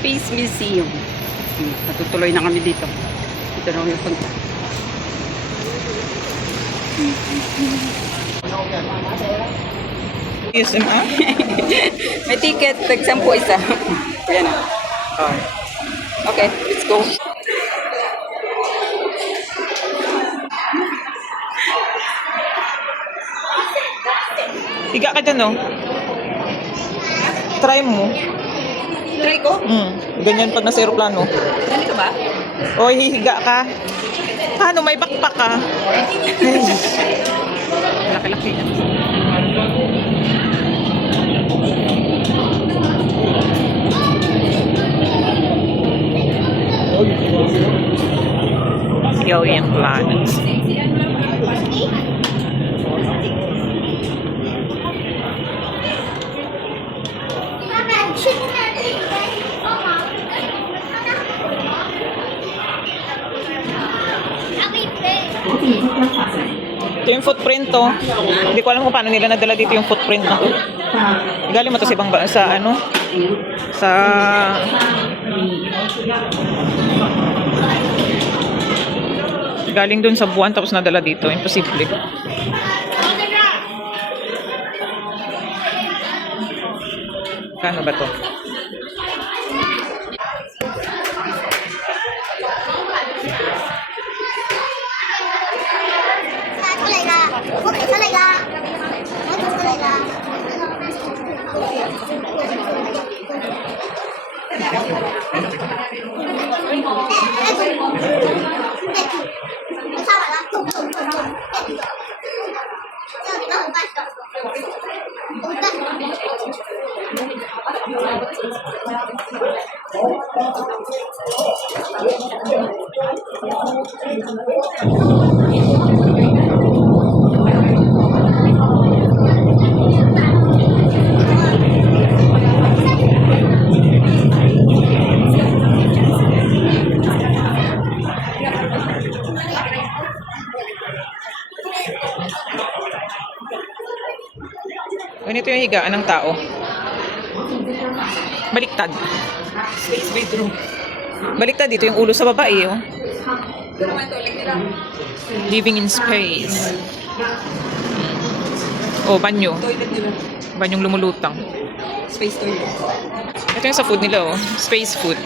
Space Museum. Natutuloy na kami dito. Ito na yung punta. Yes, ma'am. May ticket, tag-10 isa. Ayan na. Oh. Okay, let's go. Higa ka dyan, no? Try mo. Try ko? Ganyan pag nasa aeroplano. Ganito ba? O, hihiga ka. Paano? May backpack ka. Laki-laki na. Alien planets. Ito yung footprint to. Hindi ko alam kung paano nila nadala dito yung footprint na to. Galing mo to sa ibang sa ano? Sa galing dun sa buwan tapos nadala dito. Imposible. Kano ba to? Ganito yung higaan ng tao. Baliktad. Space bedroom. Baliktad dito yung ulo sa babae. Oh. Living in space. Oh, banyo. Toilet nila. Banyong lumulutang. Space toilet. Ito yung sa food nila, oh. Space food.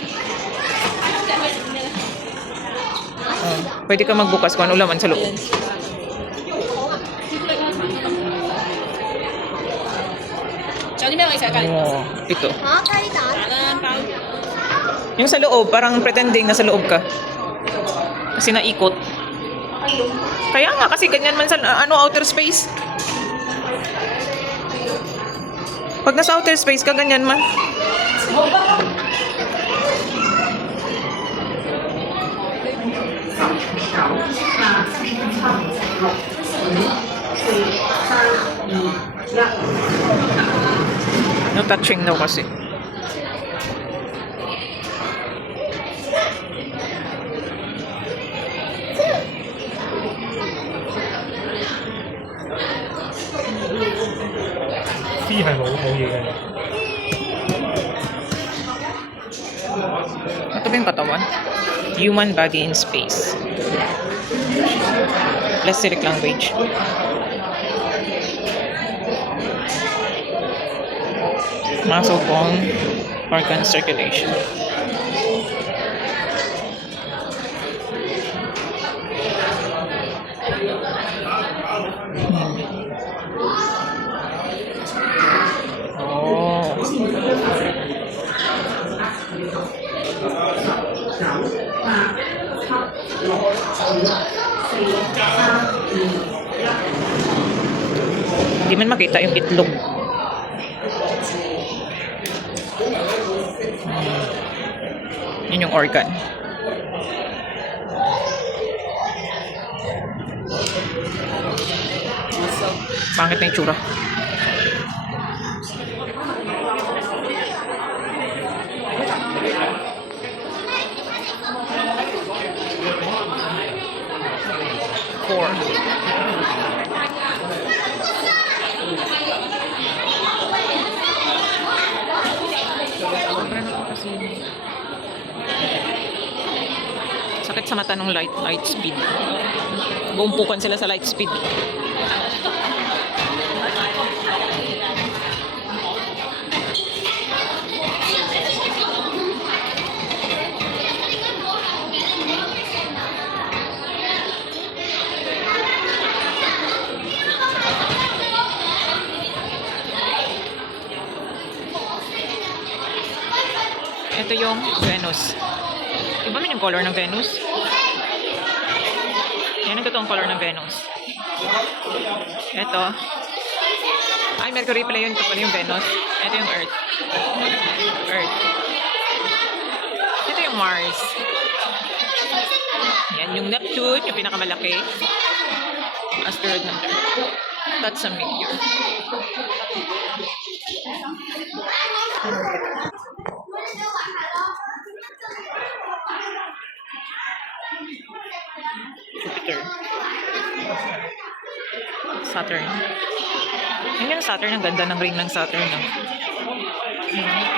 Oh, pwede ka magbukas kung ano laman sa loob. Oh, ito. Yung sa loob, parang pretending na sa loob ka. Kasi naikot. Kaya nga, kasi ganyan man sa outer space. Pag nasa outer space ka, ganyan man. No touching daw kasi. Ito ba yung katawan? Human body in space. Plastic language. Muscle bone, organ circulation. Oh. Hindi man makita yung itlog. Yun yung organ. Pangit na yung tsura. Core. Sobrang kasi Sakit sa mata ng light speed. Buumpukan sila sa light speed. Ito yung Venus. Iba man yung color ng Venus. Yan ang totoong color ng Venus. Ito. Ay, Mercury pala yun. Ito pala yung Venus. Ito yung Earth. Earth. Ito yung Mars. Yan yung Neptune, yung pinakamalaki. Asteroid ng Earth. That's a meteor. Jupiter. Saturn. Yan yung Saturn. Ang ganda ng ring ng Saturn. No?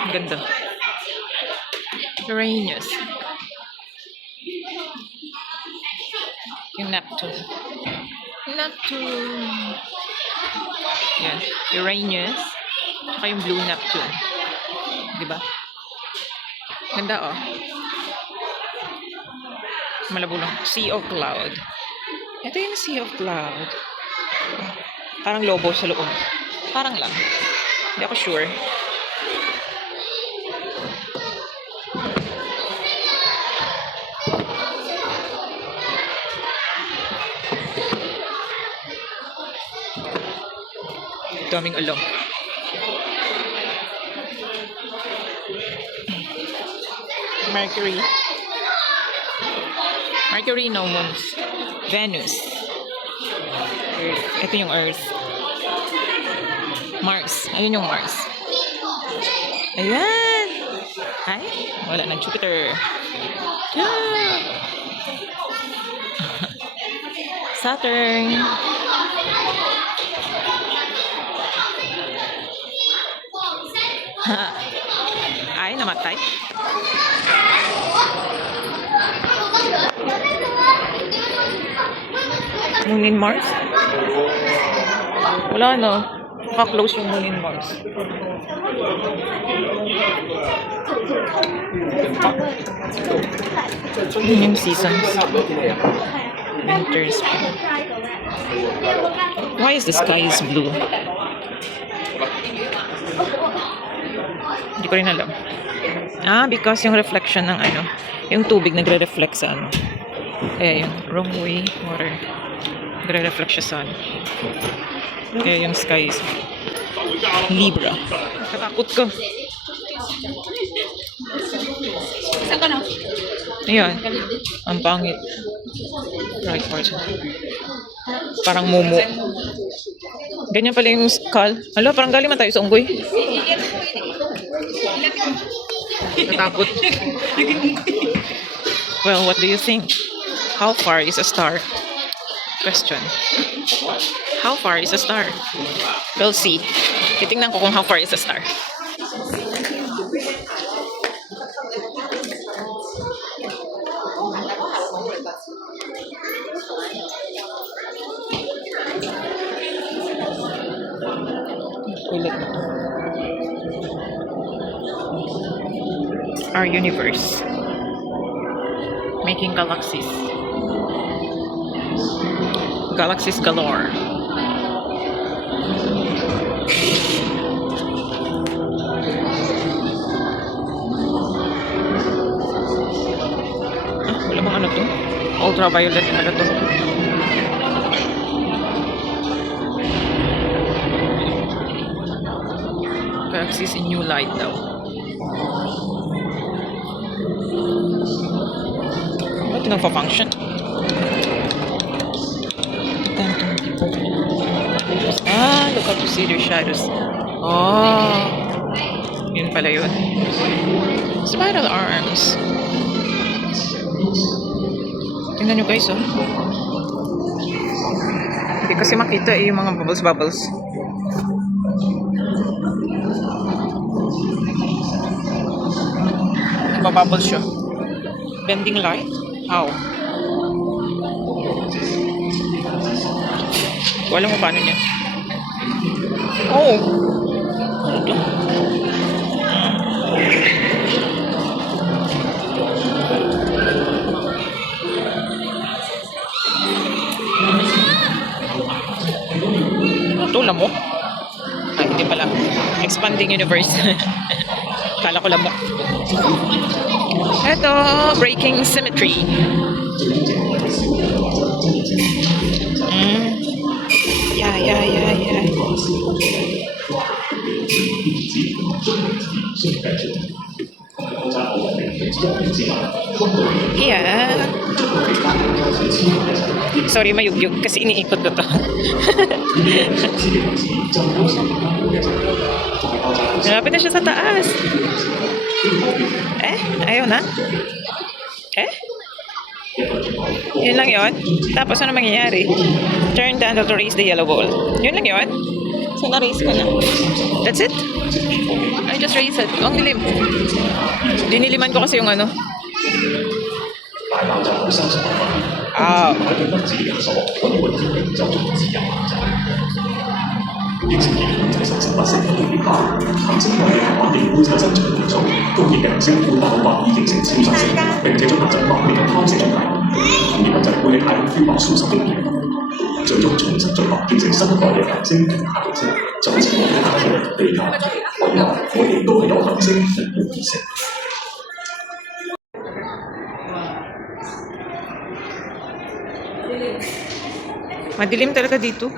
Ang ganda. Uranus. Yung Neptune. Neptune. Yan. Uranus. Saka yung blue Neptune. Diba? Ganda oh. Malabo lang. Sea of Cloud. Ito yung Sea of Cloud. Parang lobo sa loob. Parang lang. Hindi ako sure. Daming alam. Mercury. Mercury, no moons. Venus. Earth. Ito yung Earth. Mars. Ayun yung Mars. Ayan. Ay, wala na. Jupiter. Yeah. Saturn. Ay, namatay. Moon in Mars? Wala no. Naka-close yung Moon in Mars. Yun yung seasons. Winter, spring. Why is the sky is blue? Hindi ko rin alam. Because yung reflection ng ano, yung tubig nagre-reflect sa ano. Kaya yung wrong way, water. Nagre-reflect siya sa ano. Kaya yung sky is Libra. Nakatakot ka. Saan ka na? Ayan. Ang pangit. Right part. Parang mumu. Ganyan pala yung skull. Hala, parang galing man tayo sa unggoy. Natakot. Well, what do you think? How far is a star? Question. How far is a star? We'll see. Titingnan ko kung how far is a star. Ulit na to. Our universe. Making galaxies. Galaxies galore. Wala bang ano to? Ultraviolet na to. Galaxies in new light daw. Ba't nagpa-function? Look up to see their shadows. Oh, yun pala yun. Spiral arms. Tingnan nyo guys, oh. Hindi kasi makita yung mga bubbles. Nagpa-bubbles siya. Bending light? How? Wala mo paano niya. Oh! Ano to? Ano to? Lamok? Ay, hindi pala. Expanding universe. Kala ko lamok. Ito, breaking symmetry. Yeah. Yeah. Sorry, mayugyug kasi iniikot ko to. Malapit na siya sa taas. Ayaw na? Yun lang yun? Tapos ano mangyayari? Turn the handle to raise the yellow ball. Yun lang yun? So na-raise ko na. That's it? I just raised it. Ang dilim. Diniliman ko kasi yung ano. Ah. 疫情影響實質不適應嘅變化，行星內嘅環境會產生長元素，高熱嘅行星會大或已形成超新星，並且進行進化變成貪色狀態。同熱物質會喺太空漂泊數十億年，最終重新進化變成新一代嘅行星同下行星，就好似我哋太陽、地球。原來我哋都係由行星互補而成。Madilim talaga dito.